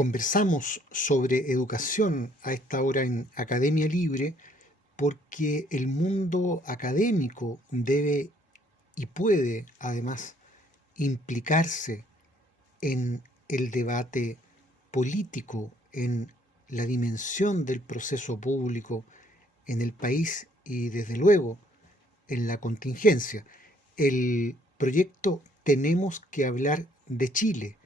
Conversamos sobre educación a esta hora en Academia Libre porque el mundo académico debe y puede además implicarse en el debate político, en la dimensión del proceso público en el país y desde luego en la contingencia. El proyecto Tenemos que hablar de Chile,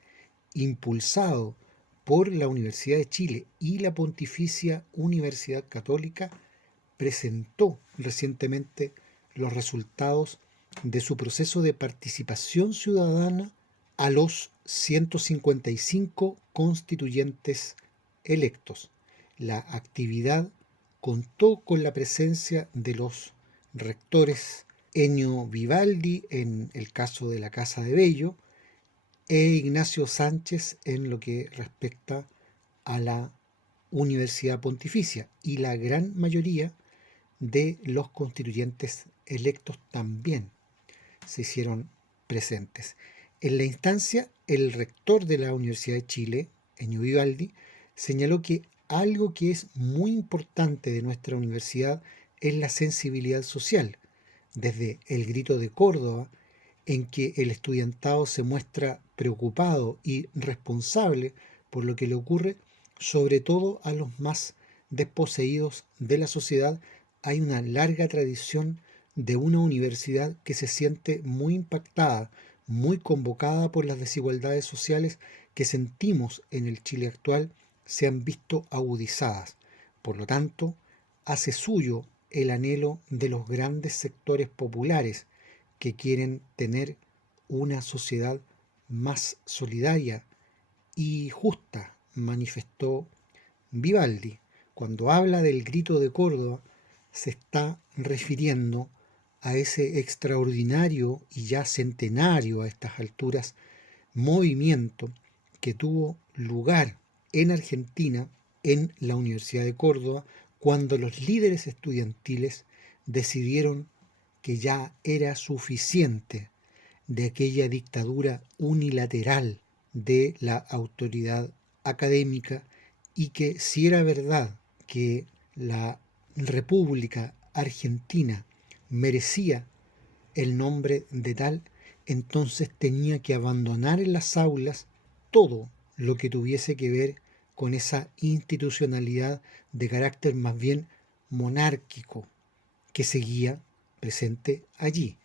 impulsado por la Universidad de Chile y la Pontificia Universidad Católica, presentó recientemente los resultados de su proceso de participación ciudadana a los 155 constituyentes electos. La actividad contó con la presencia de los rectores Ennio Vivaldi en el caso de la Casa de Bello e Ignacio Sánchez en lo que respecta a la Universidad Pontificia, y la gran mayoría de los constituyentes electos también se hicieron presentes. En la instancia, el rector de la Universidad de Chile, Ennio Vivaldi, señaló que algo que es muy importante de nuestra universidad es la sensibilidad social, desde el grito de Córdoba, en que el estudiantado se muestra preocupado y responsable por lo que le ocurre, sobre todo a los más desposeídos de la sociedad. Hay una larga tradición de una universidad que se siente muy impactada, muy convocada por las desigualdades sociales que sentimos en el Chile actual se han visto agudizadas. Por lo tanto, hace suyo el anhelo de los grandes sectores populares que quieren tener una sociedad más solidaria y justa, manifestó Vivaldi. Cuando habla del grito de Córdoba, se está refiriendo a ese extraordinario y ya centenario a estas alturas movimiento que tuvo lugar en Argentina, en la Universidad de Córdoba, cuando los líderes estudiantiles decidieron que ya era suficiente de aquella dictadura unilateral de la autoridad académica, y que si era verdad que la República Argentina merecía el nombre de tal, entonces tenía que abandonar en las aulas todo lo que tuviese que ver con esa institucionalidad de carácter más bien monárquico que seguía presente allí.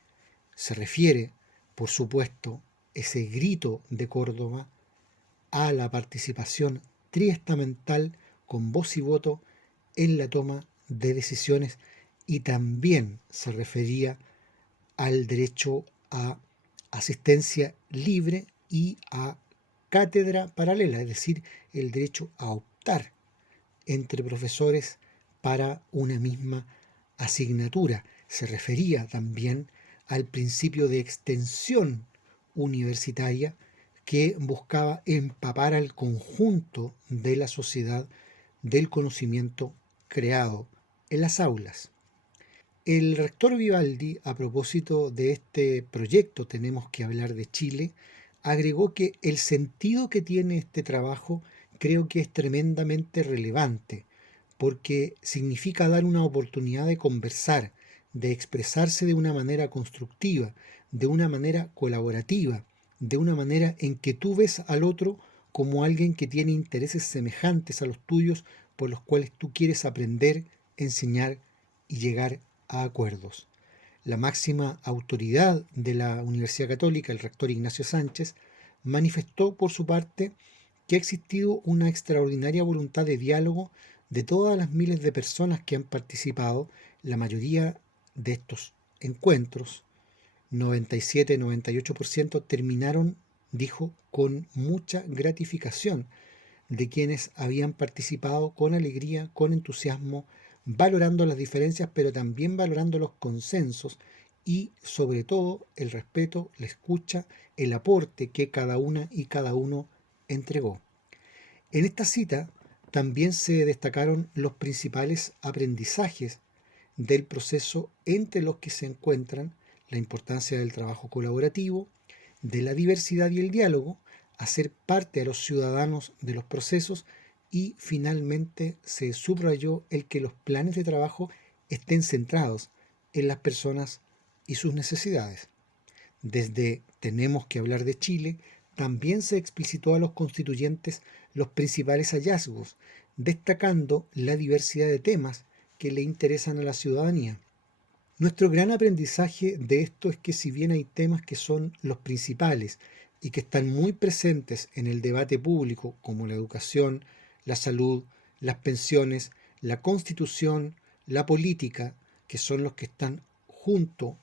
Se refiere, por supuesto, ese grito de Córdoba a la participación triestamental con voz y voto en la toma de decisiones, y también se refería al derecho a asistencia libre y a cátedra paralela, es decir, el derecho a optar entre profesores para una misma asignatura. Se refería también al principio de extensión universitaria que buscaba empapar al conjunto de la sociedad del conocimiento creado en las aulas. El rector Vivaldi, a propósito de este proyecto Tenemos que hablar de Chile, agregó que el sentido que tiene este trabajo creo que es tremendamente relevante, porque significa dar una oportunidad de conversar, de expresarse de una manera constructiva, de una manera colaborativa, de una manera en que tú ves al otro como alguien que tiene intereses semejantes a los tuyos, por los cuales tú quieres aprender, enseñar y llegar a acuerdos. La máxima autoridad de la Universidad Católica, el rector Ignacio Sánchez, manifestó por su parte que ha existido una extraordinaria voluntad de diálogo de todas las miles de personas que han participado. La mayoría de estos encuentros, 97-98%, terminaron, dijo, con mucha gratificación de quienes habían participado con alegría, con entusiasmo, valorando las diferencias, pero también valorando los consensos y sobre todo el respeto, la escucha, el aporte que cada una y cada uno entregó. En esta cita también se destacaron los principales aprendizajes del proceso, entre los que se encuentran la importancia del trabajo colaborativo, de la diversidad y el diálogo, hacer parte a los ciudadanos de los procesos y finalmente se subrayó el que los planes de trabajo estén centrados en las personas y sus necesidades. Desde Tenemos que hablar de Chile, también se explicitó a los constituyentes los principales hallazgos, destacando la diversidad de temas que le interesan a la ciudadanía. Nuestro gran aprendizaje de esto es que si bien hay temas que son los principales y que están muy presentes en el debate público, como la educación, la salud, las pensiones, la constitución, la política, que son los que están junto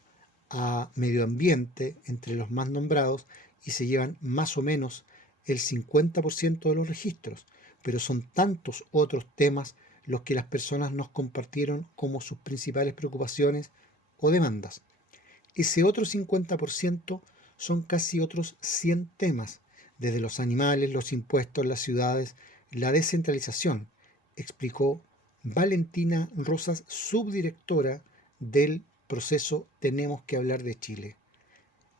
a medio ambiente entre los más nombrados y se llevan más o menos el 50% de los registros, pero son tantos otros temas los que las personas nos compartieron como sus principales preocupaciones o demandas. Ese otro 50% son casi otros 100 temas, desde los animales, los impuestos, las ciudades, la descentralización, explicó Valentina Rosas, subdirectora del proceso Tenemos que hablar de Chile.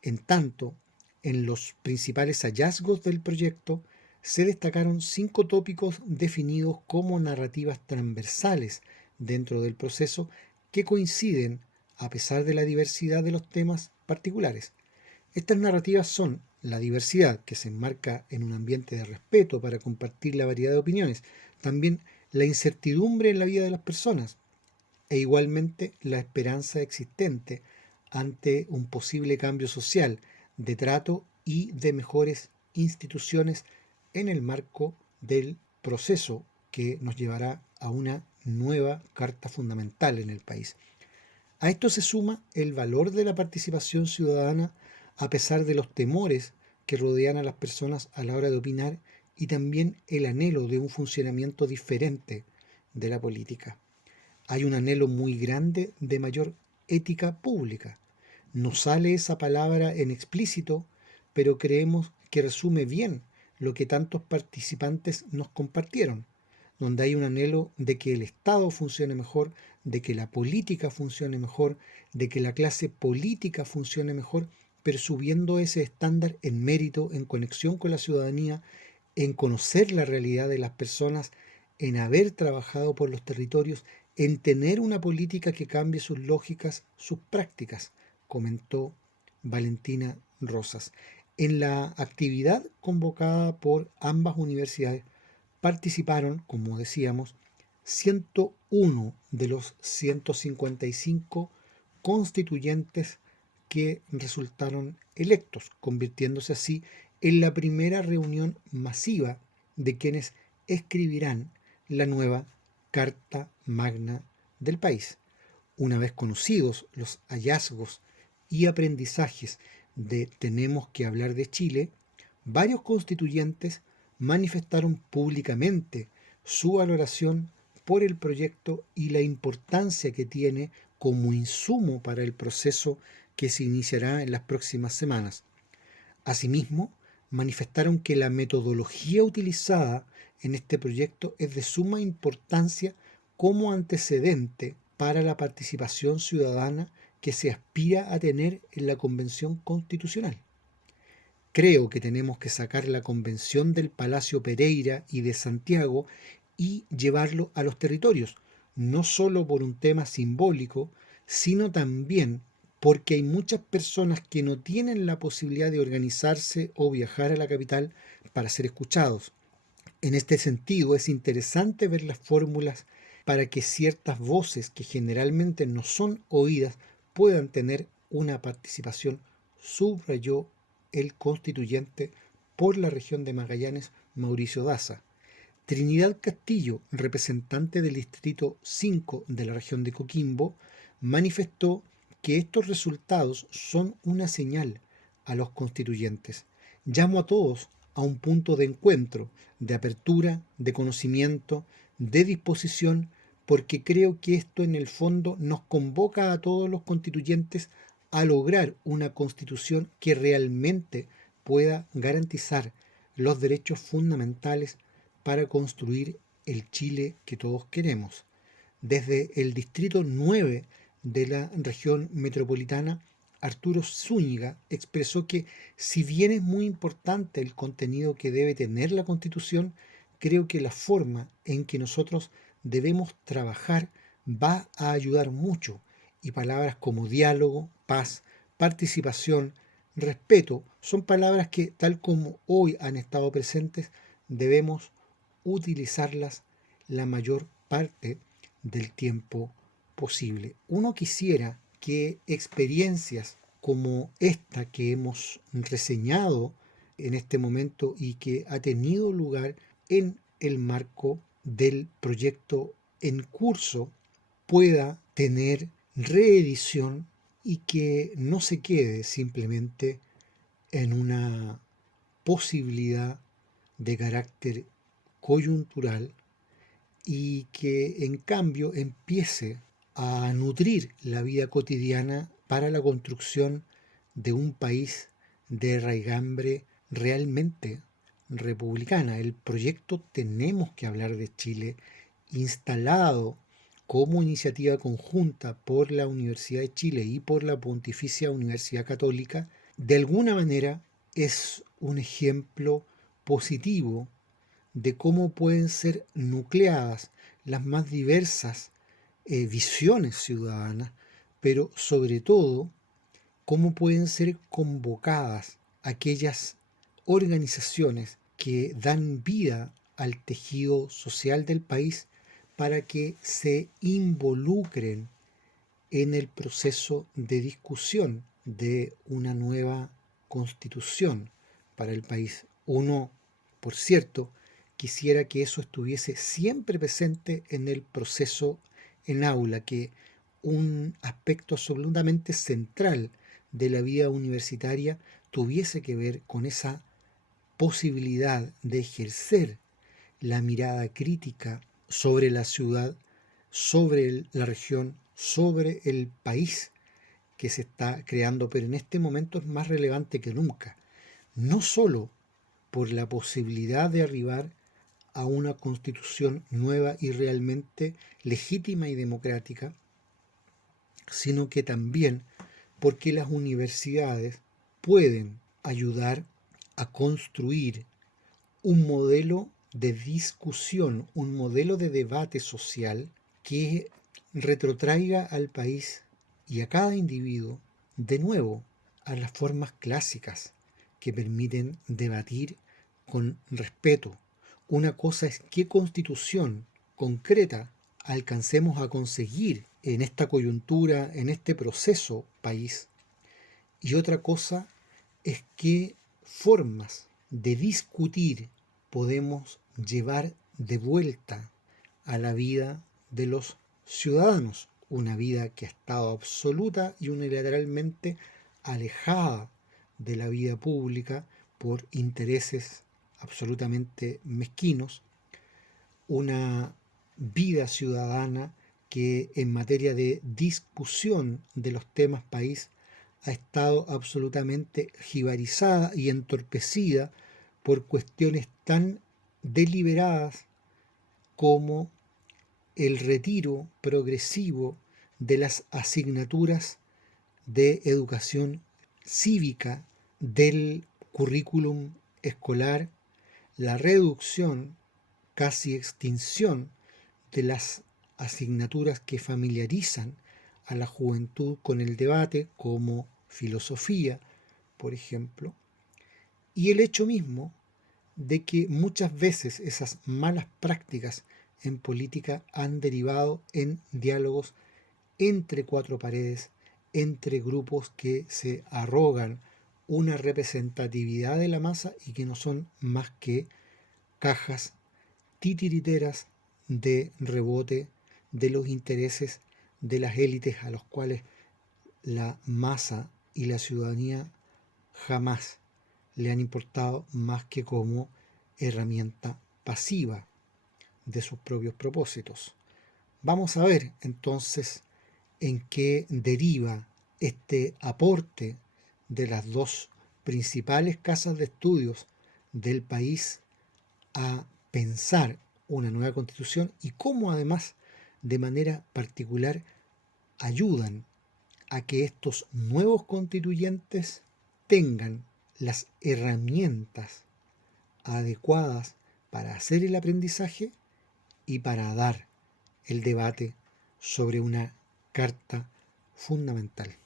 En tanto, en los principales hallazgos del proyecto se destacaron 5 tópicos definidos como narrativas transversales dentro del proceso que coinciden a pesar de la diversidad de los temas particulares. Estas narrativas son la diversidad, que se enmarca en un ambiente de respeto para compartir la variedad de opiniones, también la incertidumbre en la vida de las personas e igualmente la esperanza existente ante un posible cambio social, de trato y de mejores instituciones en el marco del proceso que nos llevará a una nueva Carta Fundamental en el país. A esto se suma el valor de la participación ciudadana a pesar de los temores que rodean a las personas a la hora de opinar y también el anhelo de un funcionamiento diferente de la política. Hay un anhelo muy grande de mayor ética pública. No sale esa palabra en explícito, pero creemos que resume bien lo que tantos participantes nos compartieron, donde hay un anhelo de que el Estado funcione mejor, de que la política funcione mejor, de que la clase política funcione mejor, pero subiendo ese estándar en mérito, en conexión con la ciudadanía, en conocer la realidad de las personas, en haber trabajado por los territorios, en tener una política que cambie sus lógicas, sus prácticas, comentó Valentina Rosas. En la actividad convocada por ambas universidades participaron, como decíamos, 101 de los 155 constituyentes que resultaron electos, convirtiéndose así en la primera reunión masiva de quienes escribirán la nueva Carta Magna del país. Una vez conocidos los hallazgos y aprendizajes de Tenemos que hablar de Chile, varios constituyentes manifestaron públicamente su valoración por el proyecto y la importancia que tiene como insumo para el proceso que se iniciará en las próximas semanas. Asimismo, manifestaron que la metodología utilizada en este proyecto es de suma importancia como antecedente para la participación ciudadana que se aspira a tener en la Convención Constitucional. Creo que tenemos que sacar la convención del Palacio Pereira y de Santiago y llevarlo a los territorios, no solo por un tema simbólico, sino también porque hay muchas personas que no tienen la posibilidad de organizarse o viajar a la capital para ser escuchados. En este sentido, es interesante ver las fórmulas para que ciertas voces que generalmente no son oídas puedan tener una participación, subrayó el constituyente por la región de Magallanes, Mauricio Daza. Trinidad Castillo, representante del Distrito 5 de la región de Coquimbo, manifestó que estos resultados son una señal a los constituyentes. Llamo a todos a un punto de encuentro, de apertura, de conocimiento, de disposición, porque creo que esto en el fondo nos convoca a todos los constituyentes a lograr una constitución que realmente pueda garantizar los derechos fundamentales para construir el Chile que todos queremos. Desde el Distrito 9 de la región metropolitana Arturo Zúñiga, expresó que si bien es muy importante el contenido que debe tener la Constitución, creo que la forma en que nosotros debemos trabajar va a ayudar mucho, y palabras como diálogo, paz, participación, respeto son palabras que, tal como hoy han estado presentes, debemos utilizarlas la mayor parte del tiempo posible. Uno quisiera que experiencias como esta que hemos reseñado en este momento y que ha tenido lugar en el marco del proyecto en curso pueda tener reedición y que no se quede simplemente en una posibilidad de carácter coyuntural y que en cambio empiece a nutrir la vida cotidiana para la construcción de un país de raigambre realmente republicana. El proyecto Tenemos que hablar de Chile, instalado como iniciativa conjunta por la Universidad de Chile y por la Pontificia Universidad Católica, de alguna manera es un ejemplo positivo de cómo pueden ser nucleadas las más diversas visiones ciudadanas, pero sobre todo cómo pueden ser convocadas aquellas organizaciones que dan vida al tejido social del país para que se involucren en el proceso de discusión de una nueva constitución para el país. Uno, por cierto, quisiera que eso estuviese siempre presente en el proceso en aula, que un aspecto absolutamente central de la vida universitaria tuviese que ver con esa posibilidad de ejercer la mirada crítica sobre la ciudad, sobre la región, sobre el país que se está creando, pero en este momento es más relevante que nunca, no solo por la posibilidad de arribar a una constitución nueva y realmente legítima y democrática, sino que también porque las universidades pueden ayudar a construir un modelo de discusión, un modelo de debate social que retrotraiga al país y a cada individuo de nuevo a las formas clásicas que permiten debatir con respeto. Una cosa es qué constitución concreta alcancemos a conseguir en esta coyuntura, en este proceso país, y otra cosa es qué formas de discutir podemos llevar de vuelta a la vida de los ciudadanos, una vida que ha estado absoluta y unilateralmente alejada de la vida pública por intereses absolutamente mezquinos, una vida ciudadana que en materia de discusión de los temas país ha estado absolutamente jibarizada y entorpecida por cuestiones tan deliberadas como el retiro progresivo de las asignaturas de educación cívica del currículum escolar, la reducción, casi extinción, de las asignaturas que familiarizan a la juventud con el debate, como filosofía, por ejemplo, y el hecho mismo de que muchas veces esas malas prácticas en política han derivado en diálogos entre cuatro paredes, entre grupos que se arrogan una representatividad de la masa y que no son más que cajas titiriteras de rebote de los intereses de las élites a los cuales la masa y la ciudadanía jamás le han importado más que como herramienta pasiva de sus propios propósitos. Vamos a ver entonces en qué deriva este aporte de las dos principales casas de estudios del país a pensar una nueva constitución y cómo además de manera particular ayudan a que estos nuevos constituyentes tengan las herramientas adecuadas para hacer el aprendizaje y para dar el debate sobre una carta fundamental.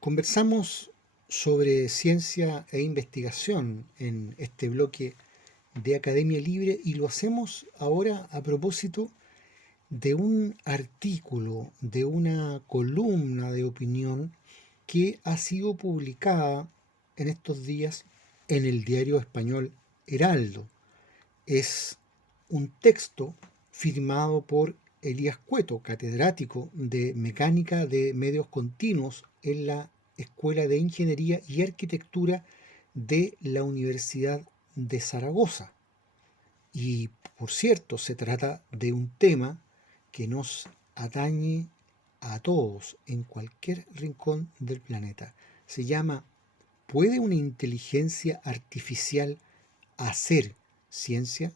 Conversamos sobre ciencia e investigación en este bloque de Academia Libre y lo hacemos ahora a propósito de un artículo, de una columna de opinión que ha sido publicada en estos días en el diario español Heraldo. Es un texto firmado por Elías Cueto, catedrático de Mecánica de Medios Continuos en la Escuela de Ingeniería y Arquitectura de la Universidad de Zaragoza. Y, por cierto, se trata de un tema que nos atañe a todos en cualquier rincón del planeta. Se llama ¿Puede una inteligencia artificial hacer ciencia?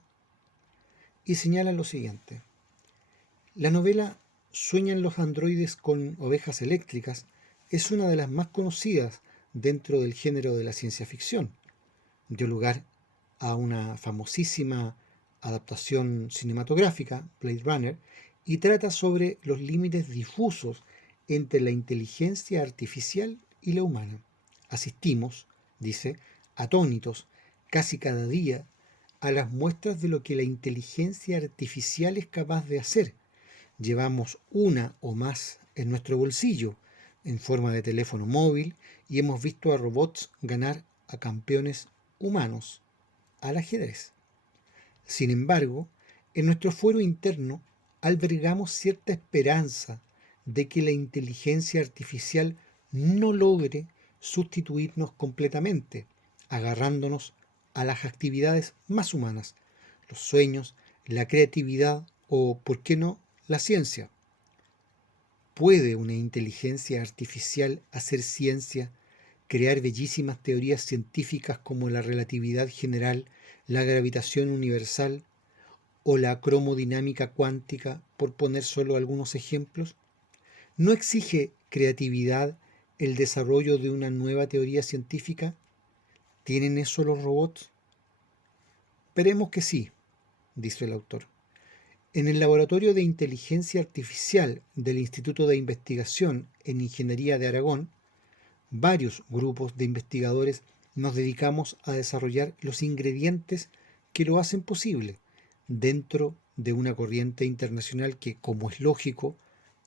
Y señala lo siguiente. La novela Sueñan los androides con ovejas eléctricas es una de las más conocidas dentro del género de la ciencia ficción. Dio lugar a una famosísima adaptación cinematográfica, Blade Runner, y trata sobre los límites difusos entre la inteligencia artificial y la humana. Asistimos, dice, atónitos, casi cada día, a las muestras de lo que la inteligencia artificial es capaz de hacer. Llevamos una o más en nuestro bolsillo, en forma de teléfono móvil, y hemos visto a robots ganar a campeones humanos al ajedrez. Sin embargo, en nuestro fuero interno albergamos cierta esperanza de que la inteligencia artificial no logre sustituirnos completamente, agarrándonos a las actividades más humanas, los sueños, la creatividad o, ¿por qué no?, la ciencia. ¿Puede una inteligencia artificial hacer ciencia, crear bellísimas teorías científicas como la relatividad general, la gravitación universal o la cromodinámica cuántica, por poner solo algunos ejemplos? ¿No exige creatividad el desarrollo de una nueva teoría científica? ¿Tienen eso los robots? Esperemos que sí, dice el autor. En el Laboratorio de Inteligencia Artificial del Instituto de Investigación en Ingeniería de Aragón, varios grupos de investigadores nos dedicamos a desarrollar los ingredientes que lo hacen posible dentro de una corriente internacional que, como es lógico,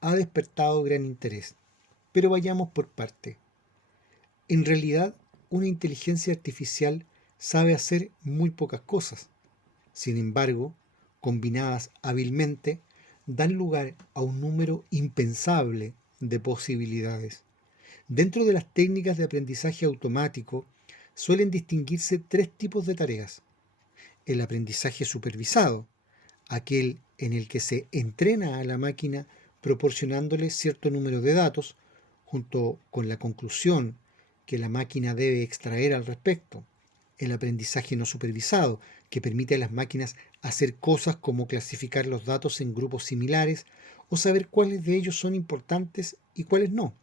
ha despertado gran interés. Pero vayamos por parte. En realidad, una inteligencia artificial sabe hacer muy pocas cosas. Sin embargo, combinadas hábilmente, dan lugar a un número impensable de posibilidades. Dentro de las técnicas de aprendizaje automático suelen distinguirse tres tipos de tareas. El aprendizaje supervisado, aquel en el que se entrena a la máquina proporcionándole cierto número de datos, junto con la conclusión que la máquina debe extraer al respecto. El aprendizaje no supervisado, que permite a las máquinas hacer cosas como clasificar los datos en grupos similares o saber cuáles de ellos son importantes y cuáles no.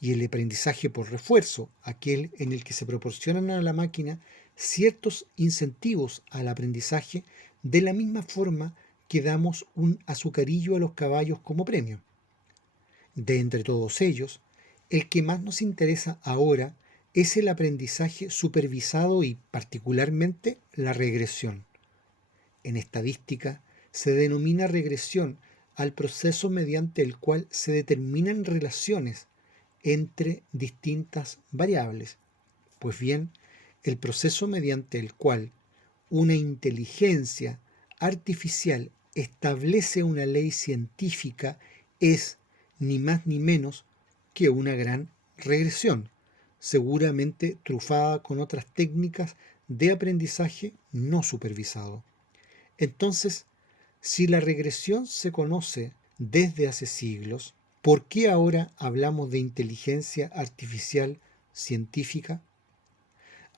Y el aprendizaje por refuerzo, aquel en el que se proporcionan a la máquina ciertos incentivos al aprendizaje de la misma forma que damos un azucarillo a los caballos como premio. De entre todos ellos, el que más nos interesa ahora es el aprendizaje supervisado y particularmente la regresión. En estadística se denomina regresión al proceso mediante el cual se determinan relaciones entre distintas variables. Pues bien, el proceso mediante el cual una inteligencia artificial establece una ley científica es ni más ni menos que una gran regresión, seguramente trufada con otras técnicas de aprendizaje no supervisado. Entonces, si la regresión se conoce desde hace siglos, ¿por qué ahora hablamos de inteligencia artificial científica?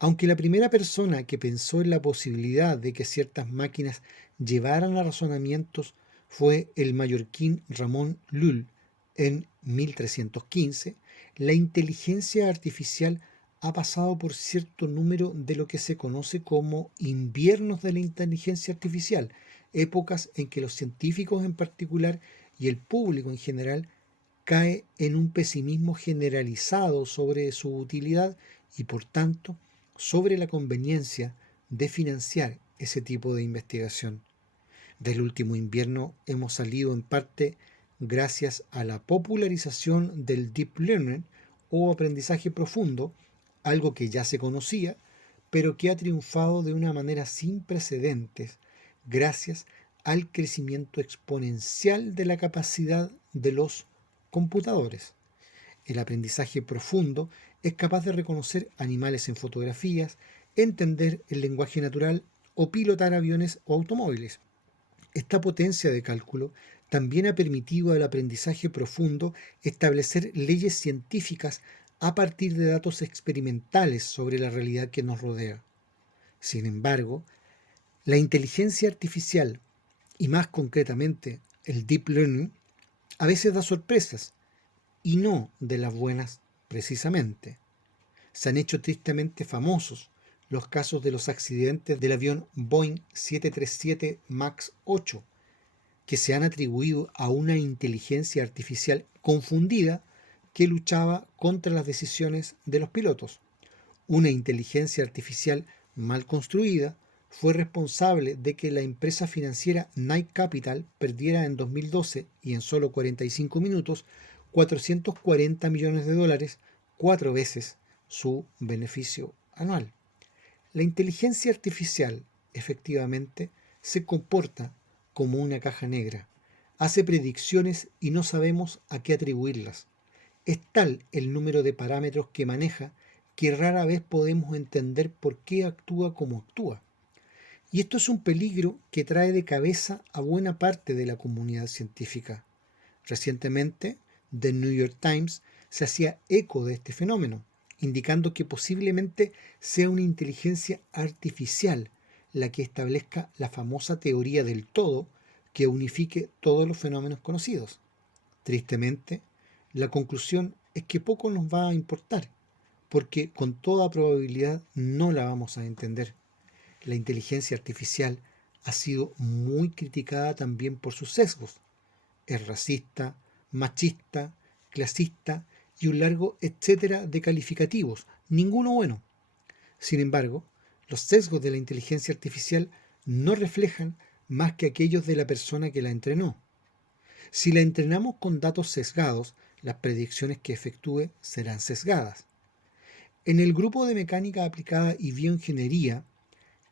Aunque la primera persona que pensó en la posibilidad de que ciertas máquinas llevaran a razonamientos fue el mallorquín Ramón Llull en 1315, la inteligencia artificial ha pasado por cierto número de lo que se conoce como inviernos de la inteligencia artificial, épocas en que los científicos en particular y el público en general cae en un pesimismo generalizado sobre su utilidad y por tanto sobre la conveniencia de financiar ese tipo de investigación. Del último invierno hemos salido en parte gracias a la popularización del deep learning o aprendizaje profundo, algo que ya se conocía, pero que ha triunfado de una manera sin precedentes gracias al crecimiento exponencial de la capacidad de los computadores. El aprendizaje profundo es capaz de reconocer animales en fotografías, entender el lenguaje natural o pilotar aviones o automóviles. Esta potencia de cálculo también ha permitido al aprendizaje profundo establecer leyes científicas a partir de datos experimentales sobre la realidad que nos rodea. Sin embargo, la inteligencia artificial, y más concretamente el deep learning, a veces da sorpresas, y no de las buenas precisamente. Se han hecho tristemente famosos los casos de los accidentes del avión Boeing 737 MAX 8, que se han atribuido a una inteligencia artificial confundida que luchaba contra las decisiones de los pilotos. Una inteligencia artificial mal construida fue responsable de que la empresa financiera Knight Capital perdiera en 2012 y en solo 45 minutos 440 millones de dólares, 4 veces su beneficio anual. La inteligencia artificial, efectivamente, se comporta como una caja negra. Hace predicciones y no sabemos a qué atribuirlas. Es tal el número de parámetros que maneja que rara vez podemos entender por qué actúa como actúa. Y esto es un peligro que trae de cabeza a buena parte de la comunidad científica. Recientemente, The New York Times se hacía eco de este fenómeno, indicando que posiblemente sea una inteligencia artificial la que establezca la famosa teoría del todo que unifique todos los fenómenos conocidos. Tristemente, la conclusión es que poco nos va a importar, porque con toda probabilidad no la vamos a entender. La inteligencia artificial ha sido muy criticada también por sus sesgos. Es racista, machista, clasista y un largo etcétera de calificativos, ninguno bueno. Sin embargo, los sesgos de la inteligencia artificial no reflejan más que aquellos de la persona que la entrenó. Si la entrenamos con datos sesgados, las predicciones que efectúe serán sesgadas. En el grupo de mecánica aplicada y bioingeniería,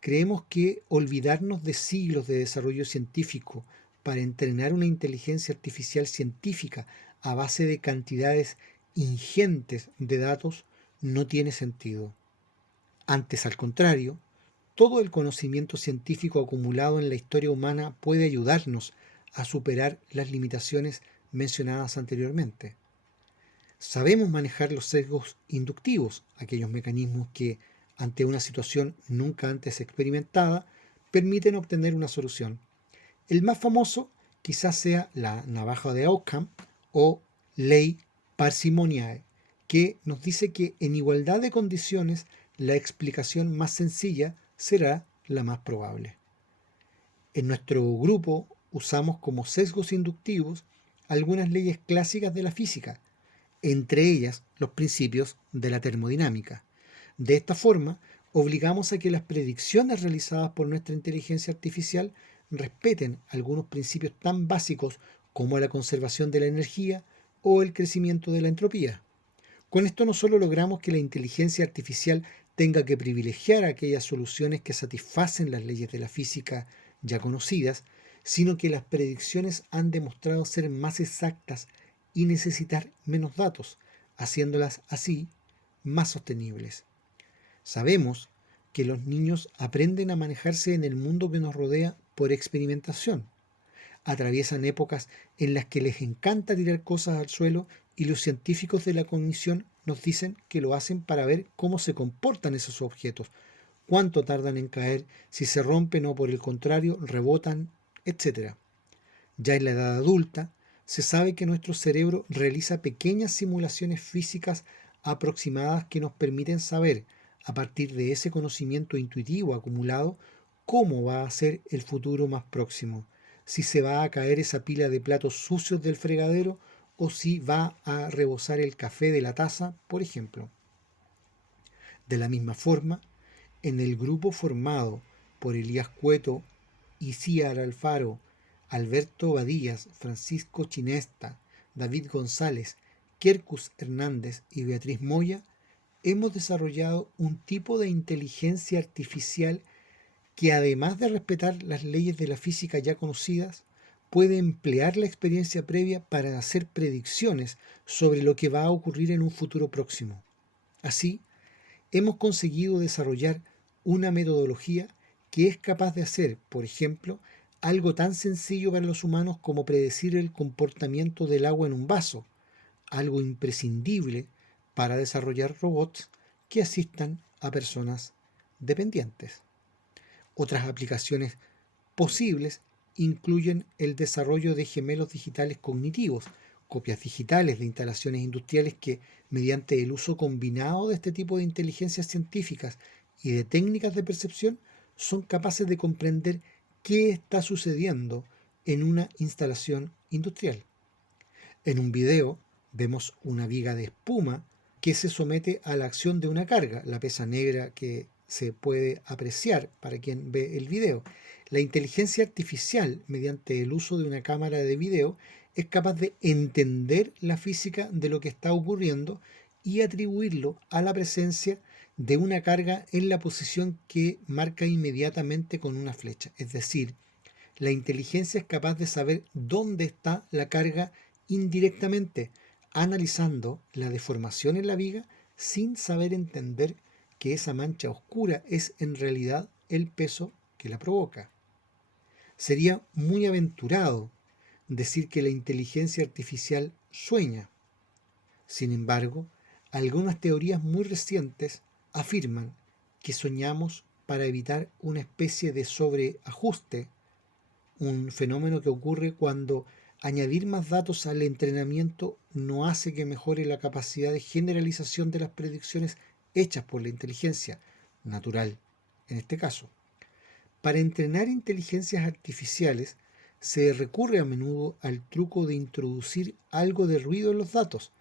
creemos que olvidarnos de siglos de desarrollo científico para entrenar una inteligencia artificial científica a base de cantidades ingentes de datos no tiene sentido. Antes, al contrario, todo el conocimiento científico acumulado en la historia humana puede ayudarnos a superar las limitaciones mencionadas anteriormente. Sabemos manejar los sesgos inductivos, aquellos mecanismos que, ante una situación nunca antes experimentada, permiten obtener una solución. El más famoso quizás sea la navaja de Occam o ley parsimoniae, que nos dice que en igualdad de condiciones la explicación más sencilla será la más probable. En nuestro grupo usamos como sesgos inductivos algunas leyes clásicas de la física, entre ellas los principios de la termodinámica. De esta forma, obligamos a que las predicciones realizadas por nuestra inteligencia artificial respeten algunos principios tan básicos como la conservación de la energía o el crecimiento de la entropía. Con esto no solo logramos que la inteligencia artificial tenga que privilegiar aquellas soluciones que satisfacen las leyes de la física ya conocidas, sino que las predicciones han demostrado ser más exactas y necesitar menos datos, haciéndolas así más sostenibles. Sabemos que los niños aprenden a manejarse en el mundo que nos rodea por experimentación. Atraviesan épocas en las que les encanta tirar cosas al suelo y los científicos de la cognición nos dicen que lo hacen para ver cómo se comportan esos objetos, cuánto tardan en caer, si se rompen o por el contrario rebotan, etc. Ya en la edad adulta, se sabe que nuestro cerebro realiza pequeñas simulaciones físicas aproximadas que nos permiten saber, a partir de ese conocimiento intuitivo acumulado, cómo va a ser el futuro más próximo, si se va a caer esa pila de platos sucios del fregadero o si va a rebosar el café de la taza, por ejemplo. De la misma forma, en el grupo formado por Elías Cueto, Icíar Alfaro, Alberto Badillas, Francisco Chinesta, David González, Kierkus Hernández y Beatriz Moya, hemos desarrollado un tipo de inteligencia artificial que, además de respetar las leyes de la física ya conocidas, puede emplear la experiencia previa para hacer predicciones sobre lo que va a ocurrir en un futuro próximo. Así, hemos conseguido desarrollar una metodología que es capaz de hacer, por ejemplo, algo tan sencillo para los humanos como predecir el comportamiento del agua en un vaso, algo imprescindible para desarrollar robots que asistan a personas dependientes. Otras aplicaciones posibles incluyen el desarrollo de gemelos digitales cognitivos, copias digitales de instalaciones industriales que, mediante el uso combinado de este tipo de inteligencias científicas y de técnicas de percepción, son capaces de comprender qué está sucediendo en una instalación industrial. En un video vemos una viga de espuma que se somete a la acción de una carga, la pesa negra que se puede apreciar para quien ve el video. La inteligencia artificial, mediante el uso de una cámara de video, es capaz de entender la física de lo que está ocurriendo y atribuirlo a la presencia de una carga en la posición que marca inmediatamente con una flecha. Es decir, la inteligencia es capaz de saber dónde está la carga indirectamente, analizando la deformación en la viga sin saber entender que esa mancha oscura es en realidad el peso que la provoca. Sería muy aventurado decir que la inteligencia artificial sueña. Sin embargo, algunas teorías muy recientes afirman que soñamos para evitar una especie de sobreajuste, un fenómeno que ocurre cuando añadir más datos al entrenamiento no hace que mejore la capacidad de generalización de las predicciones hechas por la inteligencia natural, en este caso. Para entrenar inteligencias artificiales se recurre a menudo al truco de introducir algo de ruido en los datos,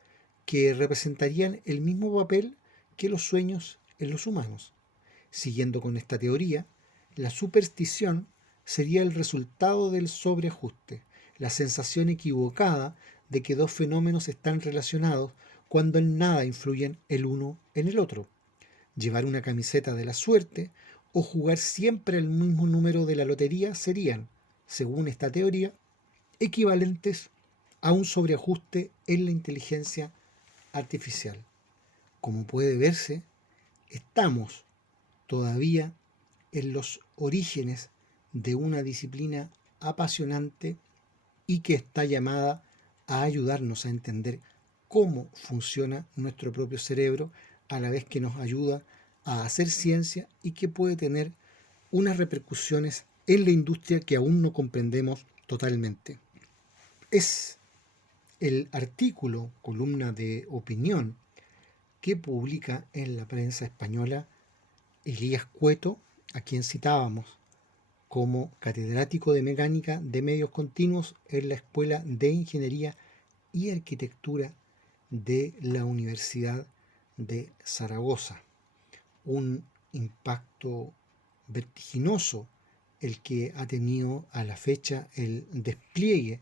que representarían el mismo papel que los sueños en los humanos. Siguiendo con esta teoría, la superstición sería el resultado del sobreajuste, la sensación equivocada de que dos fenómenos están relacionados cuando en nada influyen el uno en el otro. Llevar una camiseta de la suerte o jugar siempre el mismo número de la lotería serían, según esta teoría, equivalentes a un sobreajuste en la inteligencia artificial. Como puede verse, estamos todavía en los orígenes de una disciplina apasionante y que está llamada a ayudarnos a entender cómo funciona nuestro propio cerebro, a la vez que nos ayuda a hacer ciencia y que puede tener unas repercusiones en la industria que aún no comprendemos totalmente. Es el artículo, columna de opinión, que publica en la prensa española Elías Cueto, a quien citábamos como catedrático de mecánica de medios continuos en la Escuela de Ingeniería y Arquitectura de la Universidad de Zaragoza. Un impacto vertiginoso el que ha tenido a la fecha el despliegue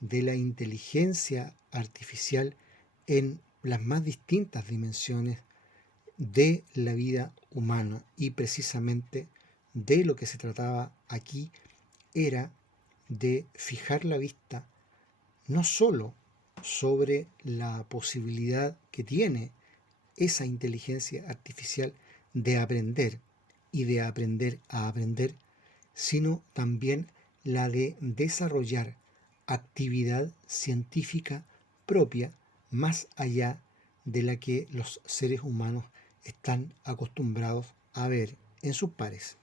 de la inteligencia artificial en las más distintas dimensiones de la vida humana, y precisamente de lo que se trataba aquí era de fijar la vista no sólo sobre la posibilidad que tiene esa inteligencia artificial de aprender y de aprender a aprender, sino también la de desarrollar actividad científica propia más allá de la que los seres humanos están acostumbrados a ver en sus pares.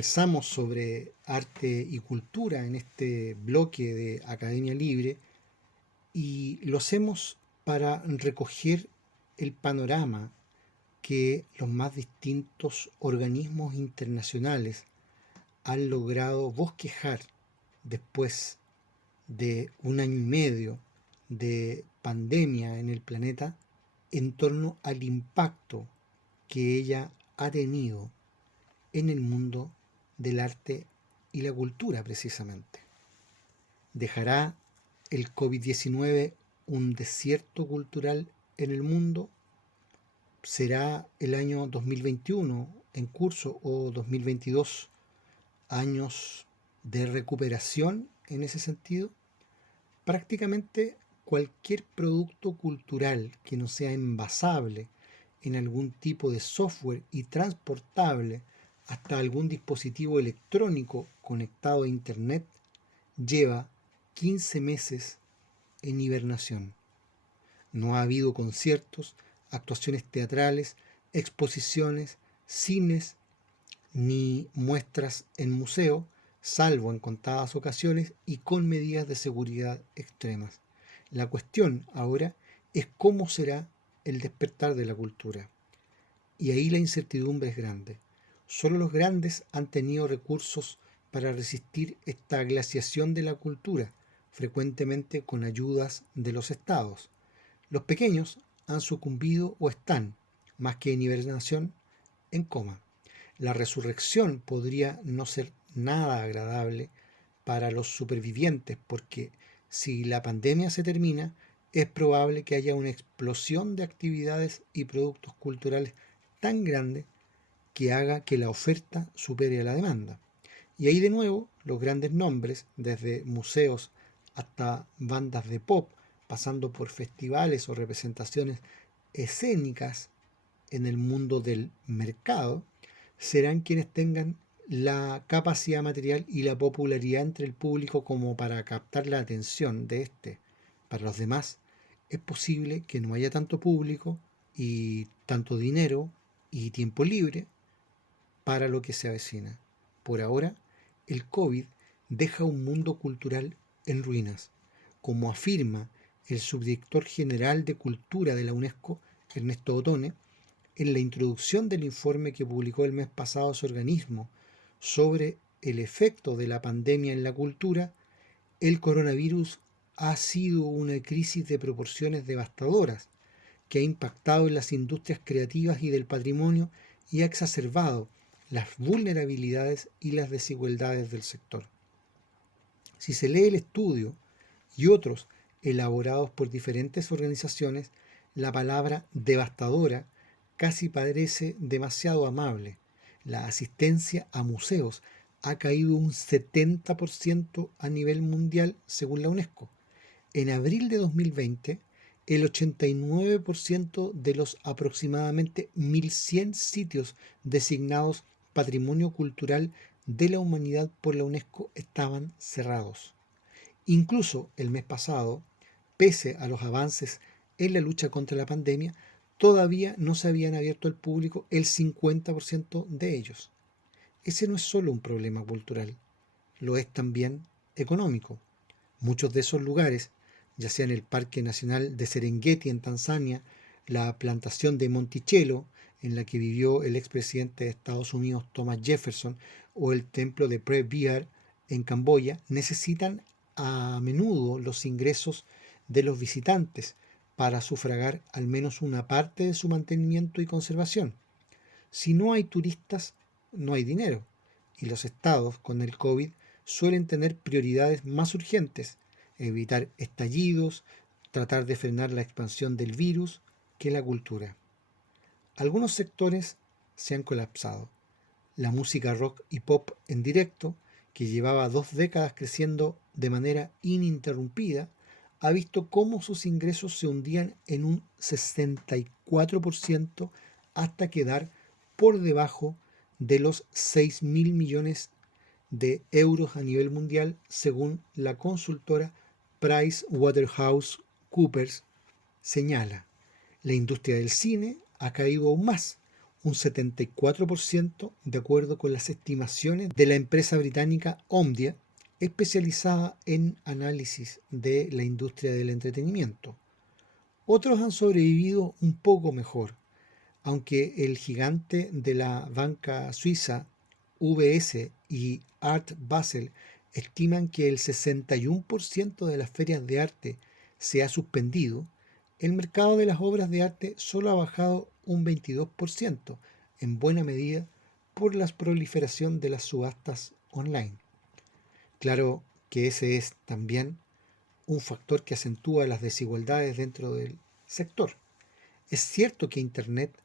conversamos sobre arte y cultura en este bloque de Academia Libre y lo hacemos para recoger el panorama que los más distintos organismos internacionales han logrado bosquejar después de un año y medio de pandemia en el planeta en torno al impacto que ella ha tenido en el mundo del arte y la cultura precisamente. ¿Dejará el COVID-19 un desierto cultural en el mundo? ¿Será el año 2021 en curso o 2022 años de recuperación en ese sentido? Prácticamente cualquier producto cultural que no sea envasable en algún tipo de software y transportable hasta algún dispositivo electrónico conectado a Internet lleva 15 meses en hibernación. No ha habido conciertos, actuaciones teatrales, exposiciones, cines ni muestras en museo, salvo en contadas ocasiones y con medidas de seguridad extremas. La cuestión ahora es cómo será el despertar de la cultura. Y ahí la incertidumbre es grande. Solo los grandes han tenido recursos para resistir esta glaciación de la cultura, frecuentemente con ayudas de los estados. Los pequeños han sucumbido o están, más que en hibernación, en coma. La resurrección podría no ser nada agradable para los supervivientes porque si la pandemia se termina, es probable que haya una explosión de actividades y productos culturales tan grande que haga que la oferta supere a la demanda. Y ahí de nuevo los grandes nombres, desde museos hasta bandas de pop, pasando por festivales o representaciones escénicas en el mundo del mercado, serán quienes tengan la capacidad material y la popularidad entre el público como para captar la atención de este. Para los demás, es posible que no haya tanto público y tanto dinero y tiempo libre para lo que se avecina. Por ahora, el COVID deja un mundo cultural en ruinas, como afirma el subdirector general de Cultura de la UNESCO, Ernesto Otone, en la introducción del informe que publicó el mes pasado su organismo sobre el efecto de la pandemia en la cultura. El coronavirus ha sido una crisis de proporciones devastadoras que ha impactado en las industrias creativas y del patrimonio y ha exacerbado las vulnerabilidades y las desigualdades del sector. Si se lee el estudio y otros elaborados por diferentes organizaciones, la palabra devastadora casi parece demasiado amable. La asistencia a museos ha caído un 70% a nivel mundial según la UNESCO. En abril de 2020, el 89% de los aproximadamente 1.100 sitios designados Patrimonio Cultural de la Humanidad por la UNESCO estaban cerrados. Incluso el mes pasado, pese a los avances en la lucha contra la pandemia, todavía no se habían abierto al público el 50% de ellos. Ese no es solo un problema cultural, lo es también económico. Muchos de esos lugares, ya sea en el Parque Nacional de Serengeti en Tanzania, la plantación de Monticello, en la que vivió el expresidente de Estados Unidos Thomas Jefferson, o el templo de Pre Viar en Camboya, necesitan a menudo los ingresos de los visitantes para sufragar al menos una parte de su mantenimiento y conservación. Si no hay turistas, no hay dinero, y los estados con el COVID suelen tener prioridades más urgentes, evitar estallidos, tratar de frenar la expansión del virus, que la cultura. Algunos sectores se han colapsado. La música rock y pop en directo, que llevaba 2 décadas creciendo de manera ininterrumpida, ha visto cómo sus ingresos se hundían en un 64% hasta quedar por debajo de los 6.000 millones de euros a nivel mundial, según la consultora PricewaterhouseCoopers señala. La industria del cine ha caído aún más, un 74% de acuerdo con las estimaciones de la empresa británica Omdia, especializada en análisis de la industria del entretenimiento. Otros han sobrevivido un poco mejor, aunque el gigante de la banca suiza UBS y Art Basel estiman que el 61% de las ferias de arte se ha suspendido, el mercado de las obras de arte solo ha bajado un 22%, en buena medida por la proliferación de las subastas online. Claro que ese es también un factor que acentúa las desigualdades dentro del sector. Es cierto que Internet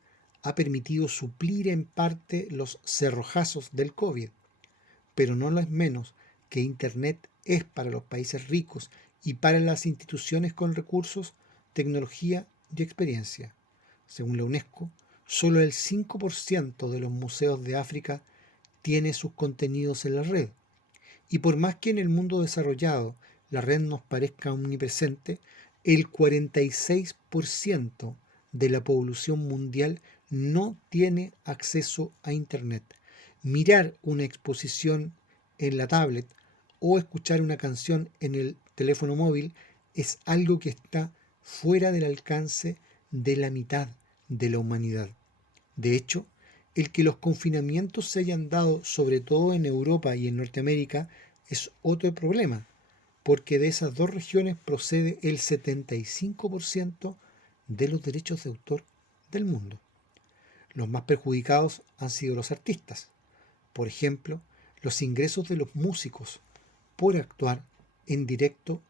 ha permitido suplir en parte los cerrojazos del COVID, pero no lo es menos que Internet es para los países ricos y para las instituciones con recursos, tecnología y experiencia. Según la UNESCO, solo el 5% de los museos de África tiene sus contenidos en la red. Y por más que en el mundo desarrollado la red nos parezca omnipresente, el 46% de la población mundial no tiene acceso a Internet. Mirar una exposición en la tablet o escuchar una canción en el teléfono móvil es algo que está fuera del alcance de la mitad de la humanidad. De hecho, el que los confinamientos se hayan dado sobre todo en Europa y en Norteamérica es otro problema, porque de esas dos regiones procede el 75% de los derechos de autor del mundo. Los más perjudicados han sido los artistas. Por ejemplo, los ingresos de los músicos por actuar en directo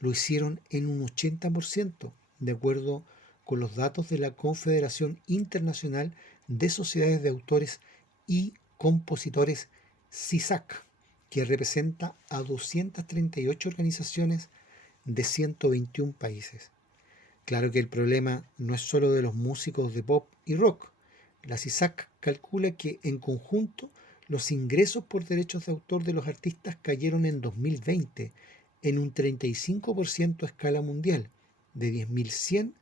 lo hicieron en un 80%, de acuerdo con los datos de la Confederación Internacional de Sociedades de Autores y Compositores CISAC, que representa a 238 organizaciones de 121 países. Claro que el problema no es solo de los músicos de pop y rock. La CISAC calcula que en conjunto los ingresos por derechos de autor de los artistas cayeron en 2020 en un 35% a escala mundial, de 10.100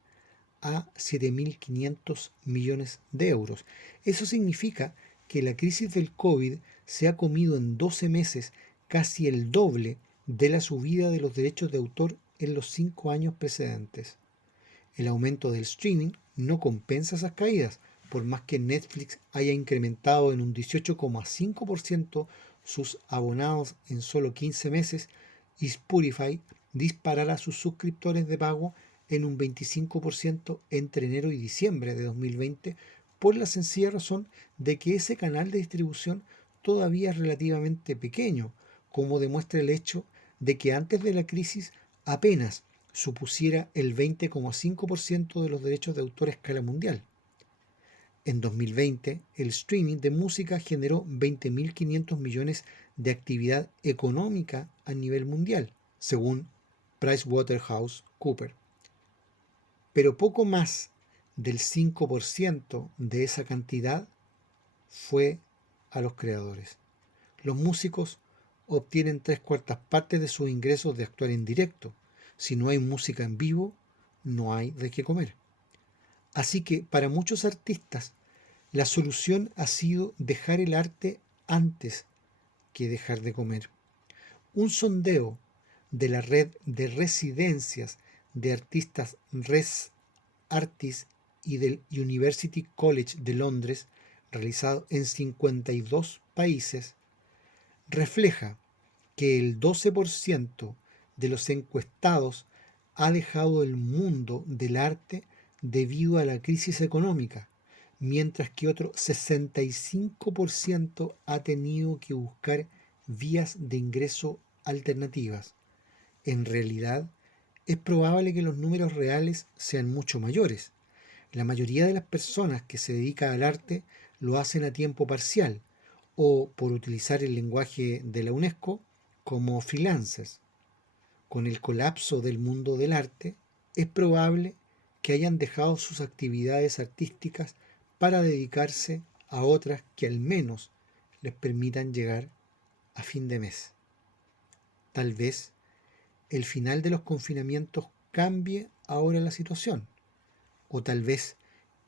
a 7.500 millones de euros. Eso significa que la crisis del COVID se ha comido en 12 meses casi el doble de la subida de los derechos de autor en los 5 años precedentes. El aumento del streaming no compensa esas caídas, por más que Netflix haya incrementado en un 18,5% sus abonados en solo 15 meses y Spotify disparara sus suscriptores de pago en un 25% entre enero y diciembre de 2020, por la sencilla razón de que ese canal de distribución todavía es relativamente pequeño, como demuestra el hecho de que antes de la crisis apenas supusiera el 20,5% de los derechos de autor a escala mundial. En 2020, el streaming de música generó 20.500 millones de actividad económica a nivel mundial, según PricewaterhouseCoopers. Pero poco más del 5% de esa cantidad fue a los creadores. Los músicos obtienen 3/4 de sus ingresos de actuar en directo. Si no hay música en vivo, no hay de qué comer. Así que para muchos artistas, la solución ha sido dejar el arte antes que dejar de comer. Un sondeo de la red de residencias de artistas Res Artis y del University College de Londres, realizado en 52 países, refleja que el 12% de los encuestados ha dejado el mundo del arte debido a la crisis económica, mientras que otro 65% ha tenido que buscar vías de ingreso alternativas. En realidad, es probable que los números reales sean mucho mayores. La mayoría de las personas que se dedican al arte lo hacen a tiempo parcial o, por utilizar el lenguaje de la UNESCO, como freelancers. Con el colapso del mundo del arte, es probable que hayan dejado sus actividades artísticas para dedicarse a otras que al menos les permitan llegar a fin de mes. Tal vez el final de los confinamientos cambie ahora la situación, o tal vez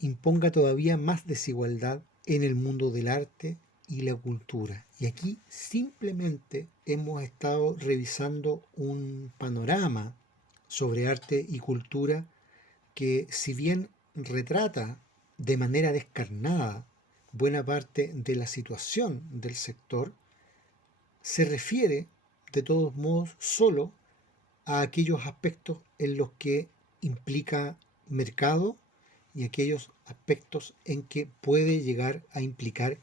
imponga todavía más desigualdad en el mundo del arte y la cultura. Y aquí simplemente hemos estado revisando un panorama sobre arte y cultura que, si bien retrata de manera descarnada buena parte de la situación del sector, se refiere de todos modos solo a aquellos aspectos en los que implica mercado y aquellos aspectos en que puede llegar a implicar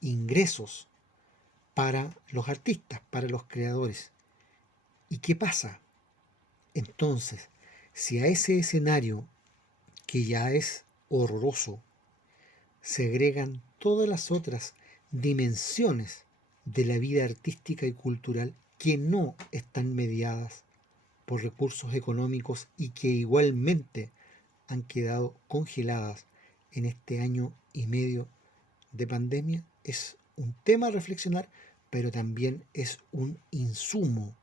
ingresos para los artistas, para los creadores. ¿Y qué pasa? Entonces, si a ese escenario, que ya es horroroso, se agregan todas las otras dimensiones de la vida artística y cultural que no están mediadas por recursos económicos y que igualmente han quedado congeladas en este año y medio de pandemia, es un tema a reflexionar, pero también es un insumo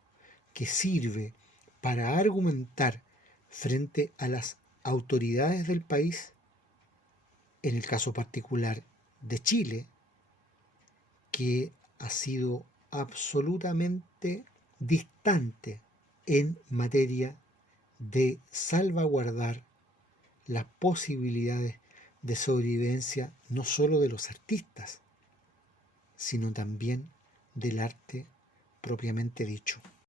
que sirve para argumentar frente a las autoridades del país, en el caso particular de Chile, que ha sido absolutamente distante en materia de salvaguardar las posibilidades de sobrevivencia no solo de los artistas, sino también del arte propiamente dicho.